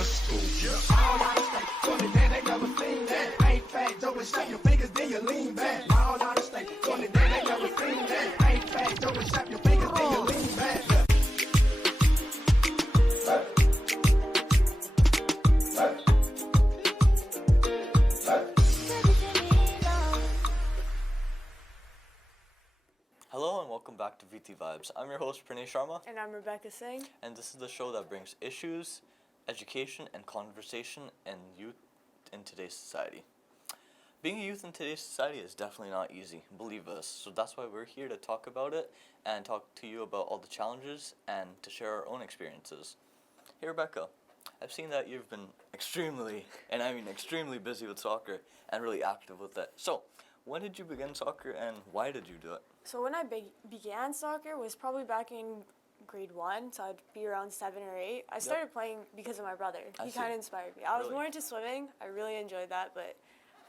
let's go. All out of state, doing it then they never seen that. Ain't fat, Joe, and snap your fingers, then you lean back. All out of state, doing it then they never seen that. Ain't fat, Joe, and snap your fingers, then you lean back. Hello and welcome back to Viti Vibes. I'm your host Pranay Sharma. And I'm Rebecca Singh. And this is the show that brings issues, education, and conversation in youth in today's society. Being a youth in today's society is definitely not easy, believe us. So that's why we're here to talk about it and talk to you about all the challenges and to share our own experiences. Hey Rebecca, I've seen that you've been extremely busy with soccer and really active with it. So, when did you begin soccer and why did you do it? So when I began soccer was probably back in grade 1, so I'd be around 7 or 8. I started playing because of my brother. He kind of inspired me. I was more into swimming. I really enjoyed that, but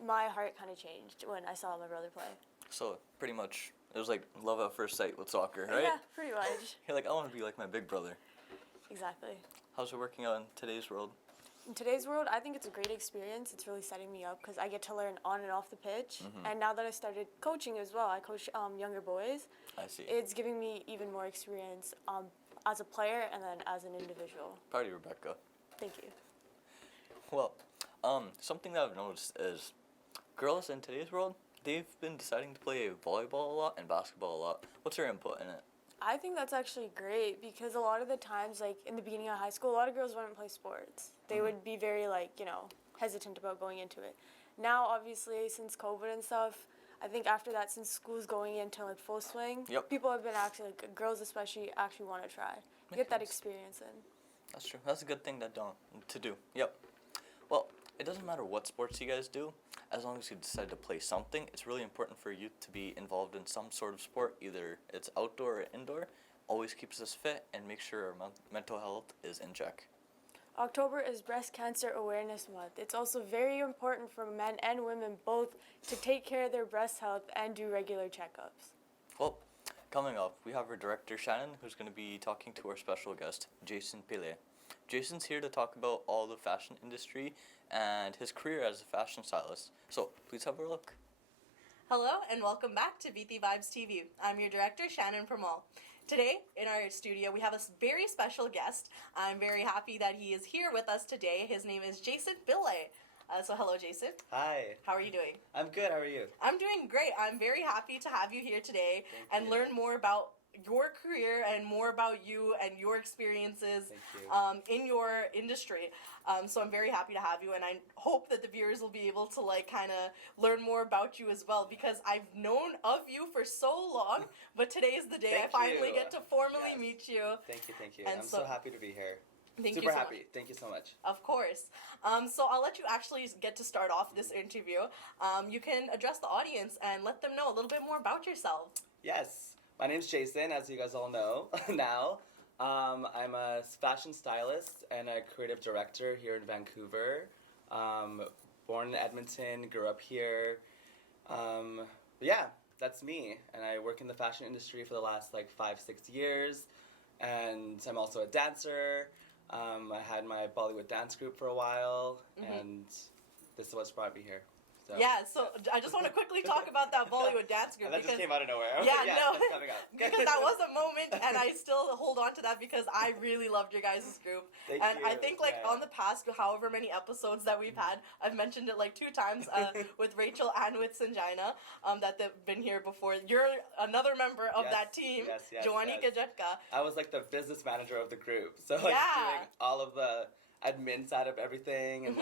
my heart kind of changed when I saw my brother play. So pretty much it was like love at first sight with soccer, right? Yeah, pretty much. You're like, I want to be like my big brother. Exactly. How's it working out in today's world? In today's world, I think it's a great experience. It's really setting me up because I get to learn on and off the pitch. Mm-hmm. And now that I started coaching as well, I coach younger boys. I see. It's giving me even more experience as a player and then as an individual. Proud of you, Rebecca. Thank you. Well, something that I've noticed is girls in today's world, they've been deciding to play volleyball a lot and basketball a lot. What's your input in it? I think that's actually great because a lot of the times, like in the beginning of high school, a lot of girls wouldn't play sports. They would be very hesitant about going into it. Now, obviously, since COVID and stuff, I think after that, since school's going into like full swing, people have been actually, girls especially, actually want to try. Get that experience in. That's true. That's a good thing to do. Yep. Well, it doesn't matter what sports you guys do, as long as you decide to play something. It's really important for youth to be involved in some sort of sport, either it's outdoor or indoor. Always keeps us fit and makes sure our mental health is in check. October is Breast Cancer Awareness Month. It's also very important for men and women both to take care of their breast health and do regular checkups. Well, coming up, we have our director Shannon, who's going to be talking to our special guest, Jason Pele. Jason's here to talk about all the fashion industry and his career as a fashion stylist. So, please have a look. Hello and welcome back to Viti Vibes TV. I'm your director, Shannon Pramal. Today, in our studio, we have a very special guest. I'm very happy that he is here with us today. His name is Jason Pillay. So hello, Jason. Hi. How are you doing? I'm good. How are you? I'm doing great. I'm very happy to have you here today and learn more about your career and more about you and your experiences in your industry. So I'm very happy to have you, and I hope that the viewers will be able to kind of learn more about you as well, because I've known of you for so long, but today is the day I finally get to formally meet you. Thank you. And I'm so happy to be here. Super happy. Much. Thank you so much. Of course. So I'll let you actually get to start off this interview. You can address the audience and let them know a little bit more about yourself. Yes. My name's Jason, as you guys all know now. I'm a fashion stylist and a creative director here in Vancouver. Born in Edmonton, grew up here. That's me. And I work in the fashion industry for the last 5-6 years. And I'm also a dancer. I had my Bollywood dance group for a while, and this is what's brought me here. So I just want to quickly talk about that Bollywood dance group. And that just came out of nowhere. That's coming up. Because that was a moment, and I still hold on to that because I really loved your guys' group. Thank you. I think on the past, however many episodes that we've had, I've mentioned it 2 times with Rachel and with Sanjana, that they've been here before. You're another member of that team, Joani Kajatka. I was the business manager of the group, so doing all of the admin side of everything, and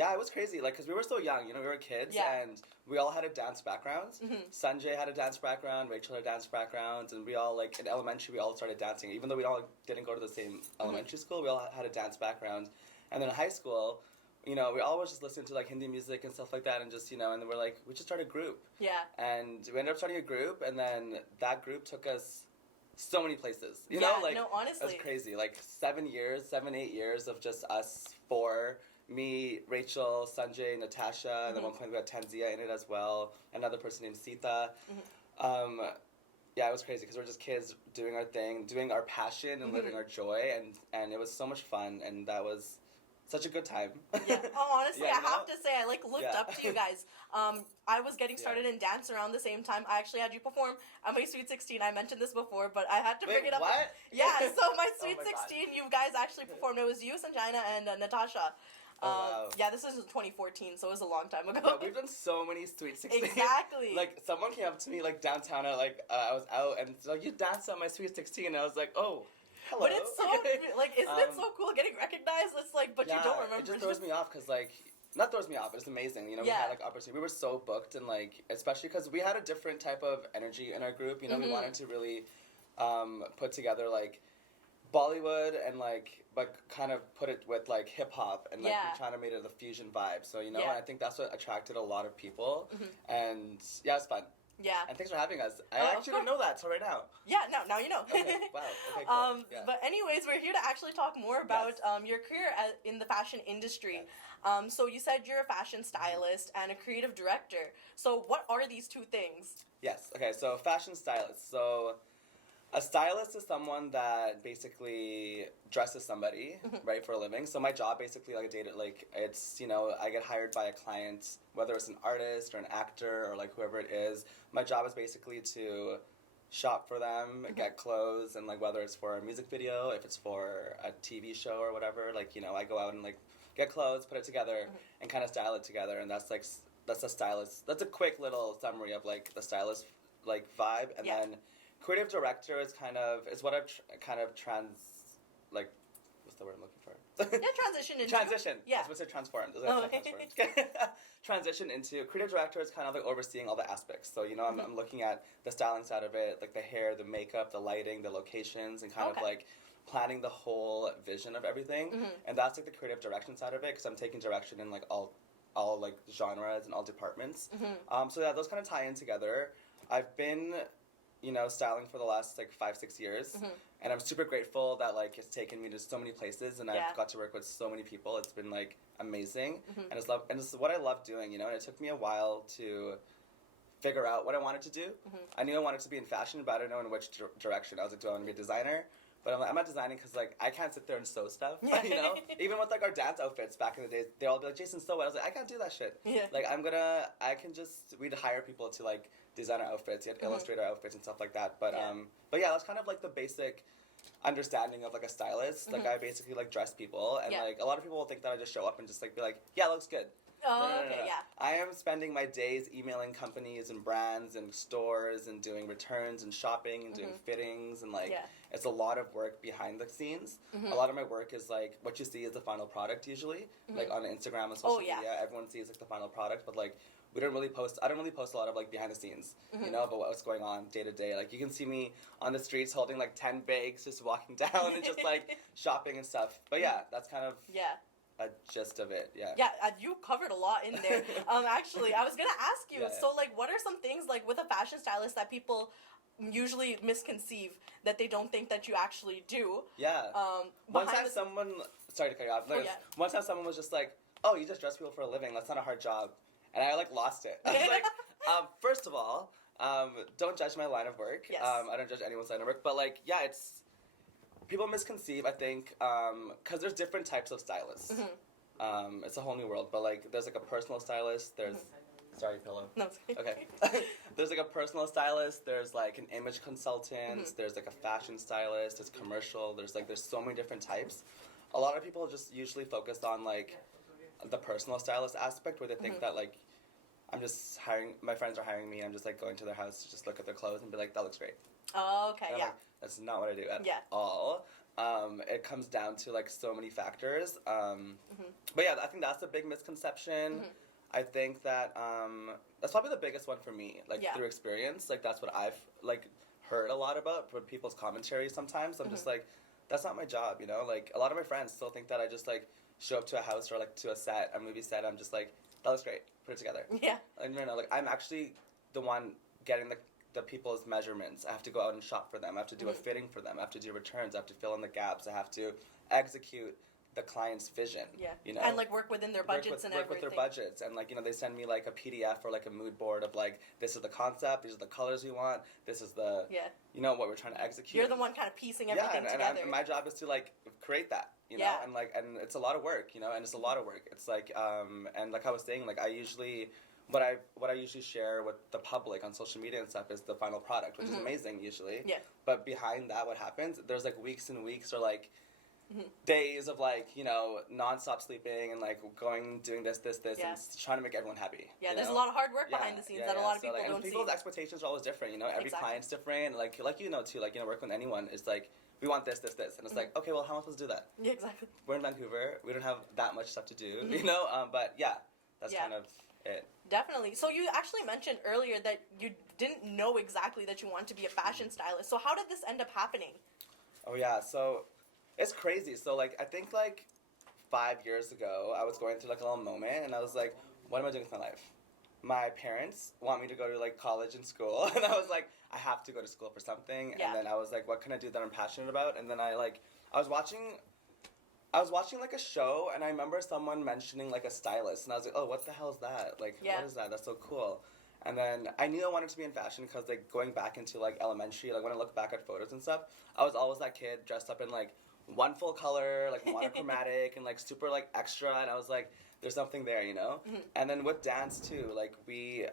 it was crazy, because we were so young, we were kids, and we all had a dance background. Sanjay had a dance background, Rachel had a dance background, and we all, in elementary, we all started dancing. Even though we all didn't go to the same elementary school, we all had a dance background. And then in high school, we all was just listening to, Hindi music and stuff like that, and just, and then we're we should start a group. Yeah. And we ended up starting a group, and then that group took us so many places, honestly. It was crazy, 7-8 years of just us 4, me, Rachel, Sanjay, Natasha, and at one point we had Tanzia in it as well, another person named Sita. It was crazy because we're just kids doing our thing, doing our passion and living our joy, and it was so much fun, and that was such a good time. Yeah. Oh, honestly, Yeah, I have to say, I looked Yeah. up to you guys. I was getting started in dance around the same time. I actually had you perform at my Sweet 16. I mentioned this before, but I had to bring Wait, it up. what? Yeah. So my Oh Sweet my God. 16, you guys actually performed. It was you, Sanjana, and Natasha. Wow. Yeah, this is 2014, so it was a long time ago. Yeah, we've done so many Sweet 16. Exactly. Like, someone came up to me, like, downtown, I was out, and so you danced on my Sweet 16, and I was like, oh, hello. But it's so, isn't it so cool getting recognized? It's like, but you don't remember. It just throws me off, because, like, not throws me off, but it's amazing, you know, we had, like, opportunity. We were so booked, and, like, especially because we had a different type of energy in our group, you know, we wanted to really put together, like, Bollywood and, like, but kind of put it with, like, hip-hop, and, like, we trying to make it the fusion vibe, so, you know, and I think that's what attracted a lot of people, and, yeah, it's fun. Yeah. And thanks for having us. I actually didn't know that till right now. Yeah, no, now you know. Okay, wow. Okay, cool. Yeah. But anyways, we're here to actually talk more about your career in the fashion industry. So you said you're a fashion stylist and a creative director. So what are these two things? Yes. Okay, so fashion stylist. So a stylist is someone that basically dresses somebody, right, for a living. So my job basically, like, it's, you know, I get hired by a client, whether it's an artist or an actor or, like, whoever it is. My job is basically to shop for them, get clothes, and, like, whether it's for a music video, if it's for a TV show or whatever, like, you know, I go out and, like, get clothes, put it together, and kind of style it together. And that's, like, that's a stylist. That's a quick little summary of, like, the stylist, like, vibe. And then creative director is what I've what's the word I'm looking for? Transition into. Transition. Yeah. I was supposed to say transformed. Transition into creative director is kind of like overseeing all the aspects. So, you know, I'm looking at the styling side of it, like the hair, the makeup, the lighting, the locations, and kind of like planning the whole vision of everything. And that's like the creative direction side of it, because I'm taking direction in like all like genres and all departments. So yeah, those kind of tie in together. I've been, you know, styling for the last like 5-6 years, and I'm super grateful that like it's taken me to so many places, and I've got to work with so many people. It's been like amazing, and it's what I love doing, you know. And it took me a while to figure out what I wanted to do. I knew I wanted to be in fashion, but I didn't know in which direction. I was like, do I want to be a designer? But I'm not designing because, like, I can't sit there and sew stuff, you know? Even with, like, our dance outfits back in the days, they all be like, Jason, sew it. I was like, I can't do that shit. Like, we'd hire people to, like, design our outfits, illustrate our outfits and stuff like that. But yeah, that's kind of, like, the basic understanding of, like, a stylist. Like, I basically, like, dress people. And, like, a lot of people will think that I just show up and just, like, be like, yeah, it looks good. Oh, No. I am spending my days emailing companies and brands and stores and doing returns and shopping and doing fittings and like it's a lot of work behind the scenes. A lot of my work is like what you see is the final product usually, like on Instagram and social media. Everyone sees like the final product, but like I don't really post a lot of like behind the scenes, you know, about what's going on day to day. Like you can see me on the streets holding like 10 bags, just walking down and just like shopping and stuff. But yeah, that's kind of a gist of it, Yeah, you covered a lot in there. Actually, I was gonna ask you. So, like, what are some things like with a fashion stylist that people usually misconceive that they don't think that you actually do? One time someone, sorry to cut you off. One time someone was just like, "Oh, you just dress people for a living. That's not a hard job," and I like lost it. I was like, first of all, don't judge my line of work. I don't judge anyone's line of work, but like, yeah, it's. People misconceive, I think, because there's different types of stylists. It's a whole new world, but like, there's like a personal stylist. There's, sorry, pillow. No, it's okay. There's like a personal stylist. There's like an image consultant. There's like a fashion stylist. There's commercial. There's so many different types. A lot of people just usually focus on like the personal stylist aspect, where they think that like I'm just hiring. My friends are hiring me. I'm just like going to their house to just look at their clothes and be like, that looks great. Oh, okay, Like, that's not what I do at all. It comes down to like so many factors. But yeah, I think that's a big misconception. I think that that's probably the biggest one for me, like through experience. Like that's what I've like heard a lot about from people's commentary sometimes. I'm just like, that's not my job, you know? Like a lot of my friends still think that I just like show up to a house or like to a movie set. I'm just like, that looks great. Put it together. And no, like I'm actually the one getting the people's measurements. I have to go out and shop for them. I have to do a fitting for them. I have to do returns. I have to fill in the gaps. I have to execute the client's vision. Yeah. You know, and like work within their budgets and work everything. with their budgets, and like, you know, they send me like a PDF or like a mood board of like, this is the concept, these are the colors we want, this is the you know, what we're trying to execute. You're the one kind of piecing everything together. And my job is to like create that, you know, and like, and it's a lot of work, you know, and it's a lot of work. It's like and like I was saying, like I usually what I usually share with the public on social media and stuff is the final product, which is amazing usually. Yeah. But behind that, what happens? There's like weeks and weeks or like days of like, you know, non-stop sleeping and like doing this and trying to make everyone happy. Yeah, there's a lot of hard work behind the scenes that a lot of people don't see. And people's expectations are always different, you know, every client's different. Like you know too, like, you know, working with anyone is like, we want this, and it's like, okay, well, how am I supposed to do that? Yeah, exactly. We're in Vancouver, we don't have that much stuff to do, you know, but yeah, that's kind of it. Definitely. So you actually mentioned earlier that you didn't know exactly that you wanted to be a fashion stylist. So how did this end up happening? Oh yeah, so it's crazy. So like, I think like 5 years ago, I was going through like a little moment, and I was like, what am I doing with my life? My parents want me to go to like college and school, and I was like, I have to go to school for something. And then I was like, what can I do that I'm passionate about? And then I was watching like a show, and I remember someone mentioning like a stylist, and I was like, oh, what the hell is that? Like, what is that? That's so cool. And then I knew I wanted to be in fashion because like going back into like elementary, like when I look back at photos and stuff, I was always that kid dressed up in like one full color, like monochromatic and like super like extra, and I was like, there's something there, you know? And then with dance too, like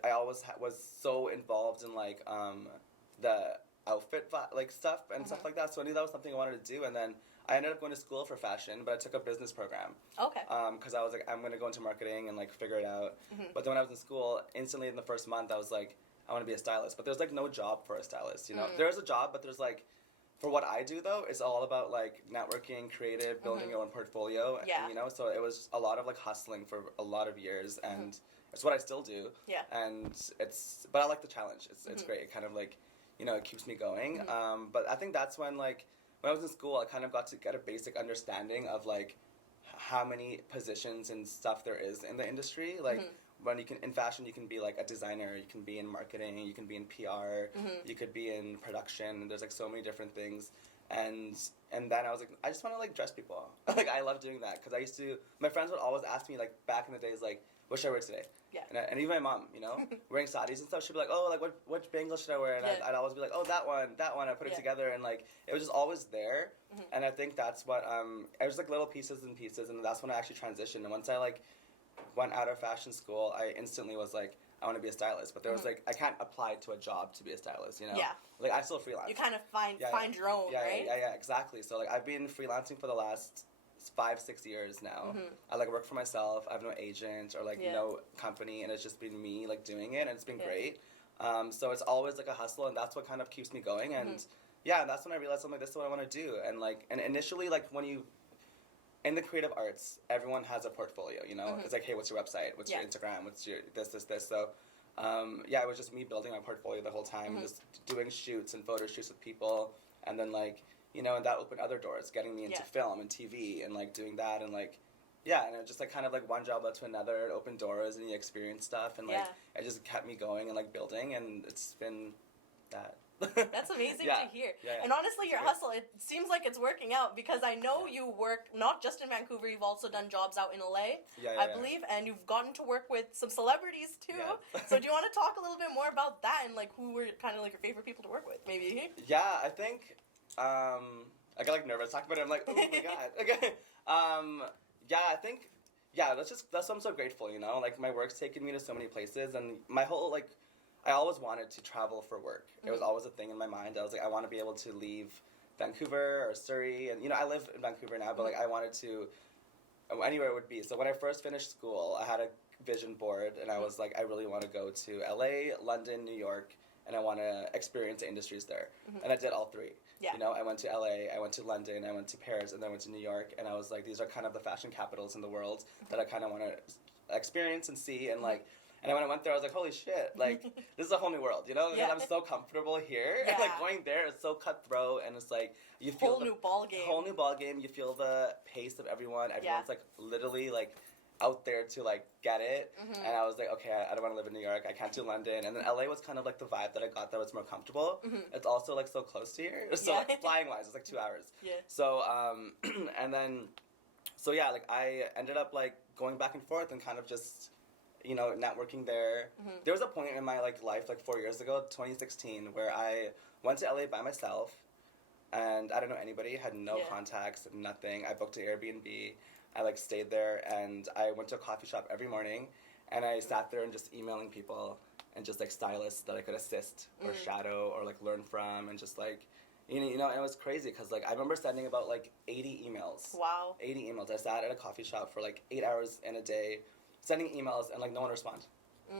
I always was so involved in like the outfit like stuff and stuff like that, so I knew that was something I wanted to do. And then I ended up going to school for fashion, but I took a business program. Okay. Because I was like, I'm going to go into marketing and like figure it out. But then when I was in school, instantly in the first month, I was like, I want to be a stylist. But there's like no job for a stylist, you know? There is a job, but there's like, for what I do though, it's all about like networking, creative, building your own portfolio. Yeah. And, you know, so it was a lot of like hustling for a lot of years, and it's what I still do. Yeah. And but I like the challenge. It's great. It kind of like, you know, it keeps me going. But I think that's when like, when I was in school, I kind of got to get a basic understanding of like how many positions and stuff there is in the industry. Like when in fashion, you can be like a designer, you can be in marketing, you can be in PR, you could be in production. And there's like so many different things. And then I was like, I just want to like dress people. Like I love doing that because my friends would always ask me like back in the days like, what should I wear today? Yeah. And even my mom, you know, wearing sadis and stuff, she'd be like, oh, like which bangle should I wear? And I'd always be like, oh, that one. I put it together, and like it was just always there. And I think that's what it was like little pieces, and that's when I actually transitioned. And once I like went out of fashion school, I instantly was like, I want to be a stylist. But there was like, I can't apply to a job to be a stylist, you know? Yeah. Like I still freelance. You kind of find your own, right? Yeah, exactly. So like I've been freelancing for the last 5-6 years now. I like work for myself. I have no agent or like no company, and it's just been me like doing it, and it's been great. So it's always like a hustle, and that's what kind of keeps me going. And and that's when I realized I'm like, this is what I want to do. And like, and initially like when you in the creative arts, everyone has a portfolio, you know? It's like, hey, what's your website? What's your Instagram? What's your this? So it was just me building my portfolio the whole time, just doing shoots and photo shoots with people, and then like, you know, and that opened other doors, getting me into film and TV and like doing that, and like, and it just like kind of like one job led to another, it opened doors, and you experience stuff, and like it just kept me going and like building, and it's been that. That's amazing to hear. And honestly, your hustle, it seems like it's working out, because I know you work not just in Vancouver, you've also done jobs out in LA, I believe, and you've gotten to work with some celebrities too. So do you want to talk a little bit more about that, and like who were kind of like your favorite people to work with, maybe? Yeah, I think I got like nervous talking about it. I'm like, oh my god. Okay. I think that's what I'm so grateful, you know? Like my work's taken me to so many places, and my whole like I always wanted to travel for work. It was always a thing in my mind. I was like, I want to be able to leave Vancouver or Surrey, and you know, I live in Vancouver now, but like I wanted to anywhere it would be. So when I first finished school, I had a vision board, and I was like, I really want to go to LA, London, New York, and I want to experience the industries there. And I did all three. Yeah. You know, I went to LA, I went to London, I went to Paris, and then I went to New York, and I was like, these are kind of the fashion capitals in the world that I kind of want to experience and see, and like. And when I went there, I was like, holy shit, like, this is a whole new world, you know? Because I'm so comfortable here. And, like, going there is so cutthroat, and it's like, you feel whole new ball game. You feel the pace of everyone. Everyone's, like, literally, like, out there to, like, get it. And I was like, okay, I don't want to live in New York. I can't do London. And then LA was kind of, like, the vibe that I got that was more comfortable. It's also, like, so close to here. So, like, flying-wise, it's, like, 2 hours. So, and then... so yeah, like I ended up like going back and forth and kind of just, you know, networking there. There was a point in my like life like 4 years ago, 2016, where I went to LA by myself, and I don't know anybody, had no contacts, nothing. I booked an Airbnb. I like stayed there, and I went to a coffee shop every morning, and I sat there and just emailing people and just like stylists that I could assist or shadow or like learn from, and just like, you know, and it was crazy because like I remember sending about like 80 emails. Wow. 80 emails. I sat at a coffee shop for like 8 hours in a day, sending emails, and like no one would respond.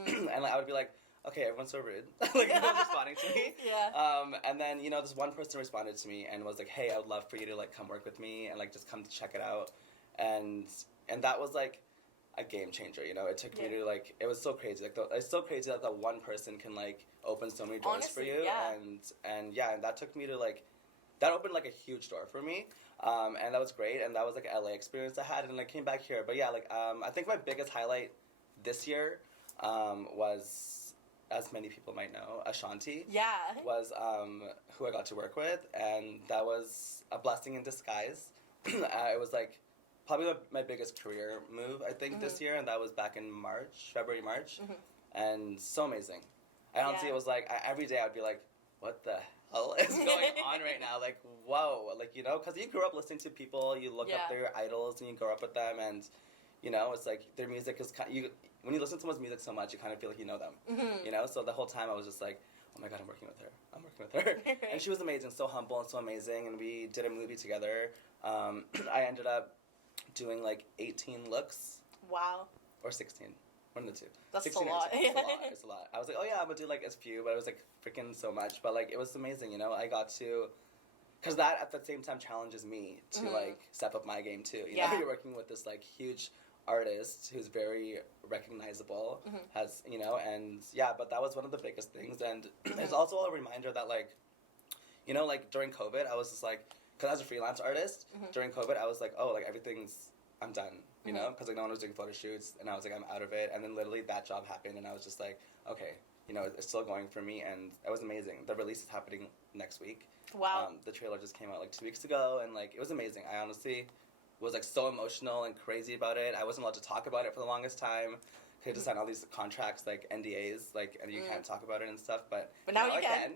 And like I would be like, okay, everyone's so rude. Like no one's responding to me. And then, you know, this one person responded to me and was like, hey, I would love for you to like come work with me and like just come to check it out. And that was like a game changer, you know. It took me to like, it was so crazy. Like it's so crazy that that one person can like open so many doors for you. And that took me to like, that opened like a huge door for me. And that was great. And that was like an LA experience I had, and I came back here. But yeah, like I think my biggest highlight this year was, as many people might know, Ashanti. Was who I got to work with, and that was a blessing in disguise. It was like probably my biggest career move, I think, this year, and that was back in February, March, and so amazing. And honestly, it was like every day I'd be like, what the hell is going on right now? Like, whoa, like, you know, because you grew up listening to people, you look up their idols, and you grow up with them, and, you know, it's like their music is kind of, when you listen to someone's music so much, you kind of feel like you know them, you know? So the whole time I was just like, oh my God, I'm working with her. And she was amazing, so humble and so amazing, and we did a movie together. I ended up doing like 18 looks. Wow. Or 16. One of the two. That's a lot. It's a lot. I was like, oh yeah, I'm gonna do like a few, but it was like freaking so much. But like, it was amazing, you know? I got to, because that at the same time challenges me to like step up my game too. You know, you're working with this like huge artist who's very recognizable, has, you know, and yeah, but that was one of the biggest things. And it's also a reminder that like, you know, like during COVID, I was just like, because as a freelance artist, during COVID, I was like, oh, like I'm done, you know, because like no one was doing photo shoots, and I was like, I'm out of it. And then literally that job happened, and I was just like, okay, you know, it's still going for me, and it was amazing. The release is happening next week. Wow. The trailer just came out like 2 weeks ago, and like it was amazing. I honestly was like so emotional and crazy about it. I wasn't allowed to talk about it for the longest time. I had to sign all these contracts, like NDAs, like, and you can't talk about it and stuff. But now you can.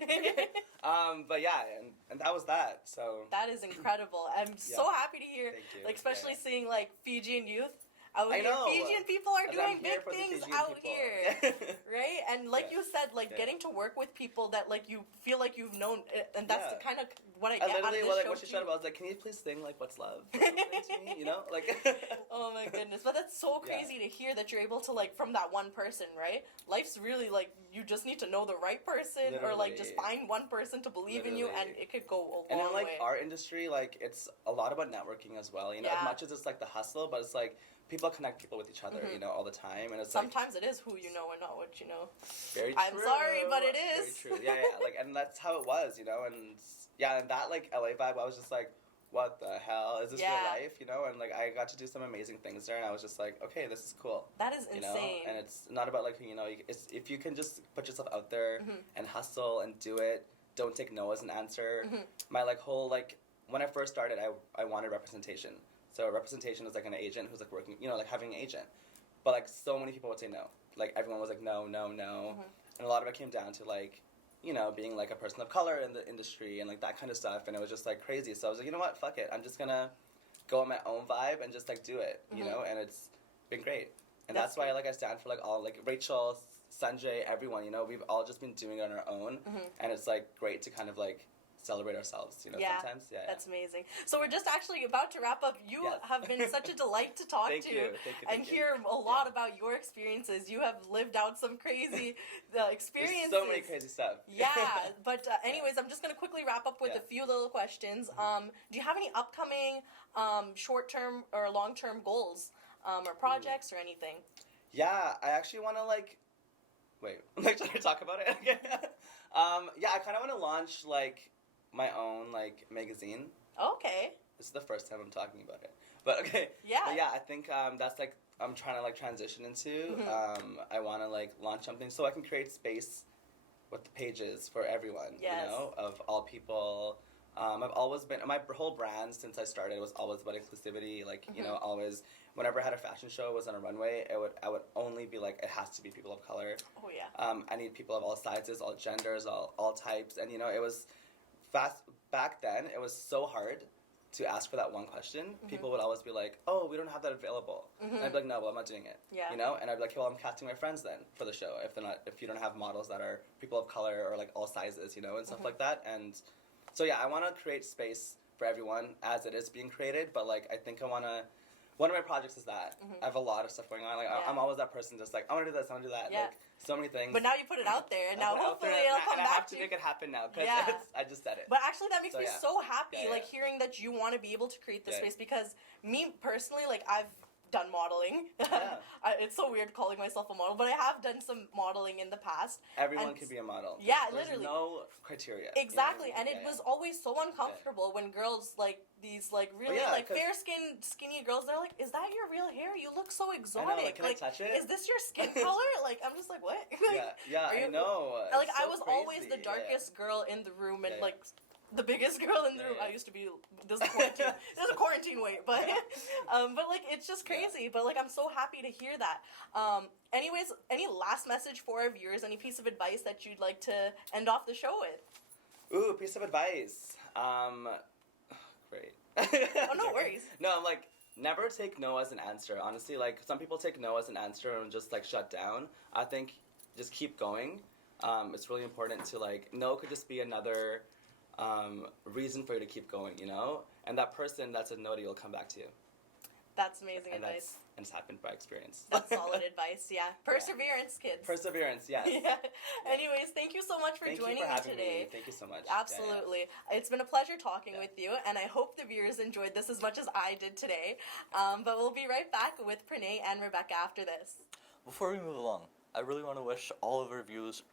But yeah, and that was that. So that is incredible. I'm so happy to hear. Thank you. Like, especially seeing like Fijian youth out here. Fijian people are doing big things out here, right? And like you said, like getting to work with people that like you feel like you've known, and that's the kind of what I get out of this show. What she said, I was like, can you please sing like "What's Love" to me? You know, like. Oh my goodness, but that's so crazy to hear that you're able to like from that one person, right? Life's really like you just need to know the right person, or like just find one person to believe in you, and it could go a long way. And in like our industry, like it's a lot about networking as well. You know, as much as it's like the hustle, but it's like. People connect people with each other, you know, all the time, and it's sometimes it is who you know and not what you know. Very true. I'm sorry, but it is. Very true. Yeah, like, and that's how it was, you know, and and that like LA vibe, I was just like, what the hell is this real life, you know? And like I got to do some amazing things there, and I was just like, okay, this is cool. That is insane. Know? And it's not about like, you know, it's if you can just put yourself out there and hustle and do it, don't take no as an answer. My like whole like when I first started, I wanted representation. So representation is like an agent who's like working, you know, like having an agent. But like so many people would say no. Like everyone was like no. And a lot of it came down to like, you know, being like a person of color in the industry and like that kind of stuff. And it was just like crazy. So I was like, you know what, fuck it. I'm just gonna go on my own vibe and just like do it, you know. And it's been great. And that's why like I stand for like all like Rachel, Sanjay, everyone. You know, we've all just been doing it on our own. And it's like great to kind of like celebrate ourselves, you know, sometimes. That's amazing. So we're just actually about to wrap up. You have been such a delight to talk to and hear a lot about your experiences. You have lived out some crazy experiences. There's so many crazy stuff. But anyways, I'm just going to quickly wrap up with a few little questions. Do you have any upcoming short-term or long-term goals or projects or anything? Yeah, I actually want to should I talk about it? I kind of want to launch like my own like magazine. Okay. This is the first time I'm talking about it, but okay. But I think that's like I'm trying to like transition into. I want to like launch something so I can create space with the pages for everyone. You know, of all people, I've always been, my whole brand since I started was always about inclusivity. Like, you know, always, whenever I had a fashion show, was on a runway, I would only be like, it has to be people of color. Oh, yeah. I need people of all sizes, all genders, all types. And, you know, it was back then, it was so hard to ask for that one question. People would always be like, oh, we don't have that available. And I'd be like, no, well, I'm not doing it. Yeah. You know? And I'd be like, well, I'm casting my friends then for the show if you don't have models that are people of color or like all sizes, you know, and stuff like that. And so yeah, I want to create space for everyone as it is being created, but like I think one of my projects is that. I have a lot of stuff going on. Like I'm always that person just like, I want to do this, I want to do that. Yeah. Like so many things. But now you put it out there, and now hopefully it'll come and back I have to you. make it happen now because I just said it. But actually, that makes me yeah. so happy, Yeah, like yeah. hearing that you want to be able to create this Yeah. space. Because me personally, like I've done modeling. Yeah. It's so weird calling myself a model, but I have done some modeling in the past. Everyone and can be a model. Yeah, There's literally. no criteria. Exactly, You know what I mean? and it was always so uncomfortable when girls like these like really yeah, like 'cause- fair skinned skinny girls. They're like, "Is that your real hair? You look so I exotic. know, like, can I touch it? Is this your skin color?" Like I'm just like, what? Yeah, Are I you- know. Like It's I so was always the crazy. Yeah. darkest girl in the room and Yeah, yeah. like the biggest girl in the room. Yeah. I used to be. This is quarantine. This is a quarantine weight, but but like it's just crazy. But like I'm so happy to hear that. Anyways, any last message for our viewers? Any piece of advice that you'd like to end off the show with? Ooh, piece of advice. Great. Oh, no worries. No, I'm like, never take no as an answer. Honestly, like, some people take no as an answer and just, like, shut down. I think just keep going. It's really important to, like, no could just be another reason for you to keep going, you know? And that person that's a no to you will come back to you. That's amazing And advice. and it's happened by experience. That's solid advice. Yeah, perseverance, kids. Perseverance, yes. Yeah. Anyways, thank you so much for Thank joining you for me having today. me. Thank you so much. Yeah, yeah. Absolutely. It's been a pleasure talking Yeah. with you, and I hope the viewers enjoyed this as much as I did today. But we'll be right back with Pranay and Rebecca after this. Before we move along, I really want to wish all of our viewers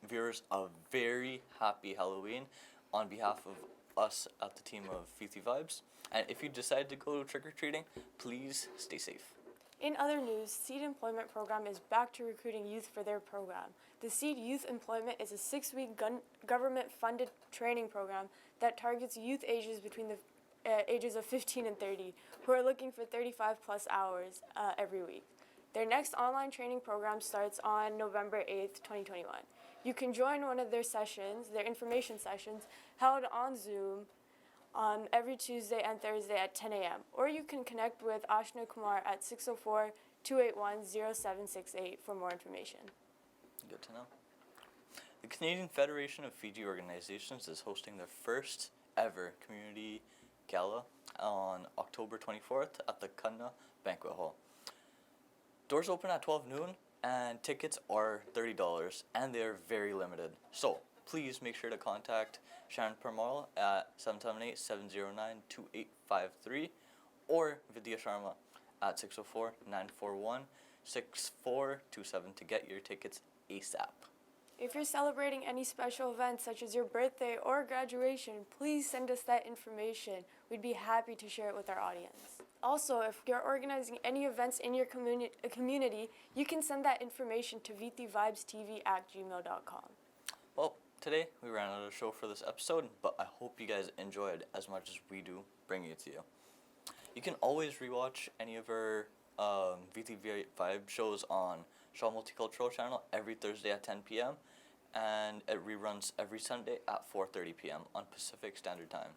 a very happy Halloween on behalf of us at the team of Viti Vibes. And if you decide to go trick-or-treating, please stay safe. In other news, SEED Employment Program is back to recruiting youth for their program. The SEED Youth Employment is a 6-week government-funded training program that targets youth ages between the ages of 15 and 30 who are looking for 35-plus hours every week. Their next online training program starts on November 8th, 2021. You can join one of their sessions, their information sessions, held on Zoom every Tuesday and Thursday at 10 a.m. Or you can connect with Ashna Kumar at 604-281-0768 for more information. Good to know. The Canadian Federation of Fiji Organizations is hosting their first ever community gala on October 24th at the Kunna Banquet Hall. Doors open at 12 noon and tickets are $30 and they are very limited. So please make sure to contact Sharon Parmal at 778-709-2853 or Vidya Sharma at 604-941-6427 to get your tickets ASAP. If you're celebrating any special events such as your birthday or graduation, please send us that information. We'd be happy to share it with our audience. Also, if you're organizing any events in your community, you can send that information to vitivibestv@gmail.com. Well, today we ran out of show for this episode, but I hope you guys enjoyed as much as we do bringing it to you. You can always rewatch any of our Viti Vibe shows on Shaw Multicultural channel every Thursday at 10 p.m. and it reruns every Sunday at 4:30 p.m. on Pacific Standard Time,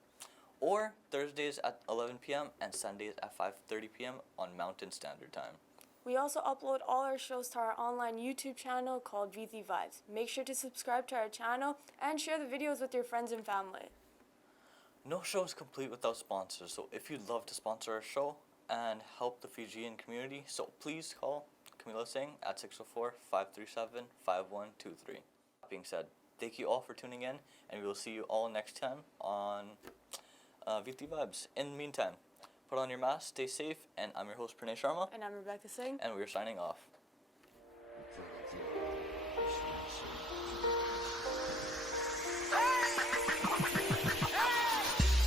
or Thursdays at 11 p.m. and Sundays at 5:30 p.m. on Mountain Standard Time. We also upload all our shows to our online YouTube channel called Viti Vibes. Make sure to subscribe to our channel and share the videos with your friends and family. No show is complete without sponsors, so if you'd love to sponsor our show and help the Fijian community, so please call Camila Singh at 604-537-5123. That being said, thank you all for tuning in, and we will see you all next time on Viti Vibes. In the meantime, put on your mask, stay safe, and I'm your host Pranay Sharma, And I'm Rebecca Singh. and we're signing off.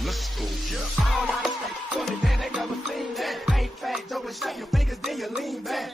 Let's go. All out of state, so they never seen that. Ain't fact, Joe, slap your fingers, then you lean back.